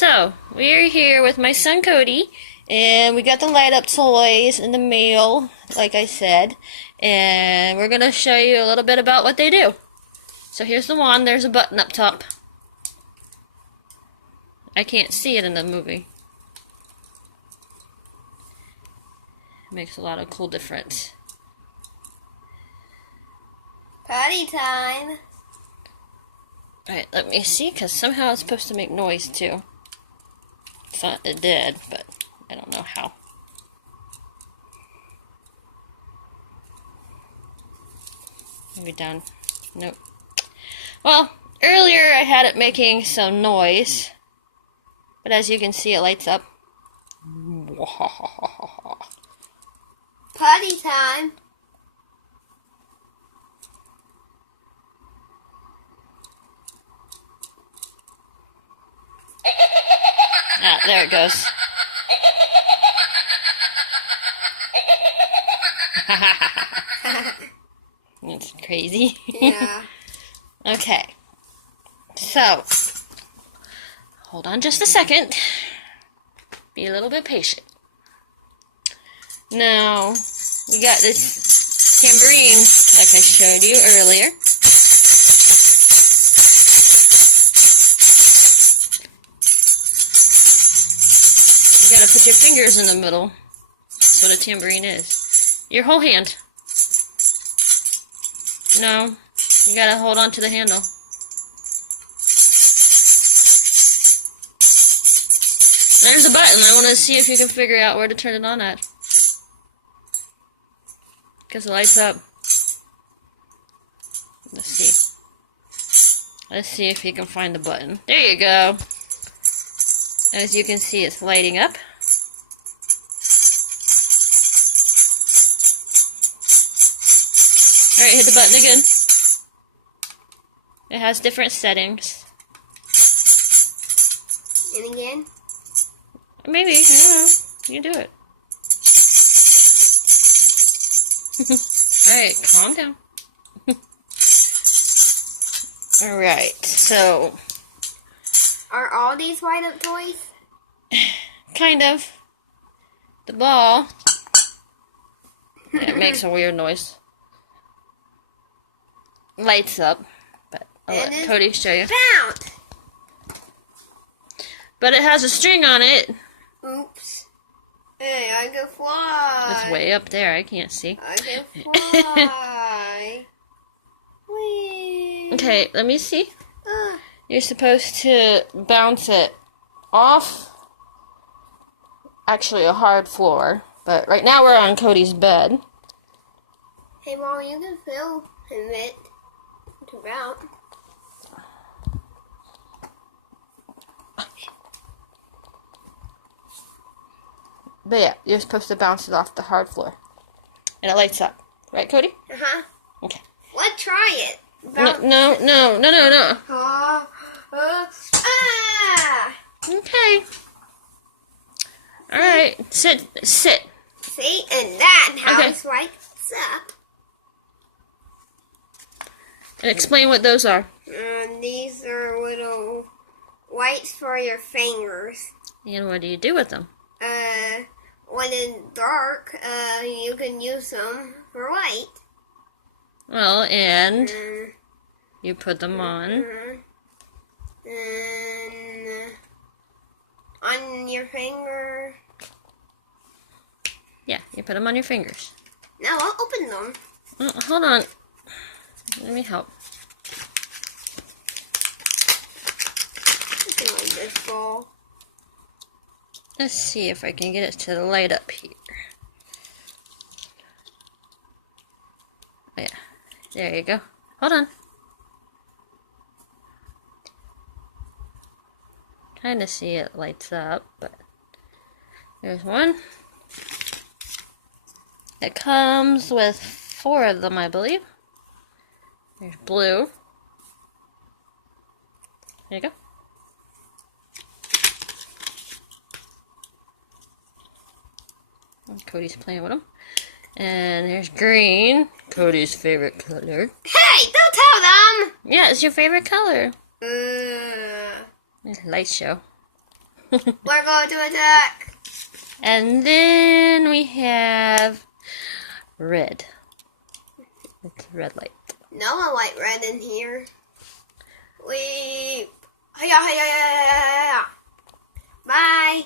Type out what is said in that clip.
So, we're here with my son Cody, and we got the light up toys in the mail, like I said, and we're going to show you a little bit about what they do. So here's the one, there's a button up top. I can't see it in the movie. It makes a lot of cool difference. Party time. Alright, let me see, because somehow it's supposed to make noise too. Thought it did, but I don't know how. Maybe down. Nope. Well, earlier I had it making some noise, but as you can see, it lights up. Party time. Ah, there it goes. That's crazy. Yeah. Okay. So, hold on just a second. Be a little bit patient. Now, we got this tambourine, like I showed you earlier. You gotta put your fingers in the middle. That's what a tambourine is. Your whole hand. No, you gotta hold on to the handle. There's a button. I want to see if you can figure out where to turn it on at. Because it lights up. Let's see. Let's see if you can find the button. There you go. As you can see, it's lighting up. Alright, hit the button again. It has different settings. And again. Maybe, I don't know. You can do it. Alright, calm down. Alright, so... Are all these light up toys? Kind of. The ball... Yeah, it makes a weird noise. Lights up. But I'll let Cody show you. Bounce! But it has a string on it. Oops. Hey, I can fly. It's way up there. I can't see. I can fly. Whee. Okay, let me see. You're supposed to bounce it off, actually a hard floor, but right now we're on Cody's bed. Hey, Mom, you can film it to bounce. But yeah, you're supposed to bounce it off the hard floor. And it lights up. Right, Cody? Uh-huh. Okay. Let's try it. No. Okay. Alright, sit. See, and that's how Okay. it's lights up. And explain what those are. These are little lights for your fingers. And what do you do with them? When in dark, you can use them for light. Well, and you put them on. And on your finger. Yeah, you put them on your fingers. Now I'll open them. Oh, hold on. Let me help. Something like this ball. Let's see if I can get it to light up here. Oh, yeah. There you go. Hold on. Trying to see it lights up, but there's one. It comes with 4 of them, I believe. There's blue. There you go. Cody's playing with them. And there's green. Cody's favorite color. Hey, don't tell them! Yeah, it's your favorite color. Light show. We're going to attack. And then we have red. It's red light. No one like red in here. We. Hiya, hiya, hiya, hiya, hiya. Bye.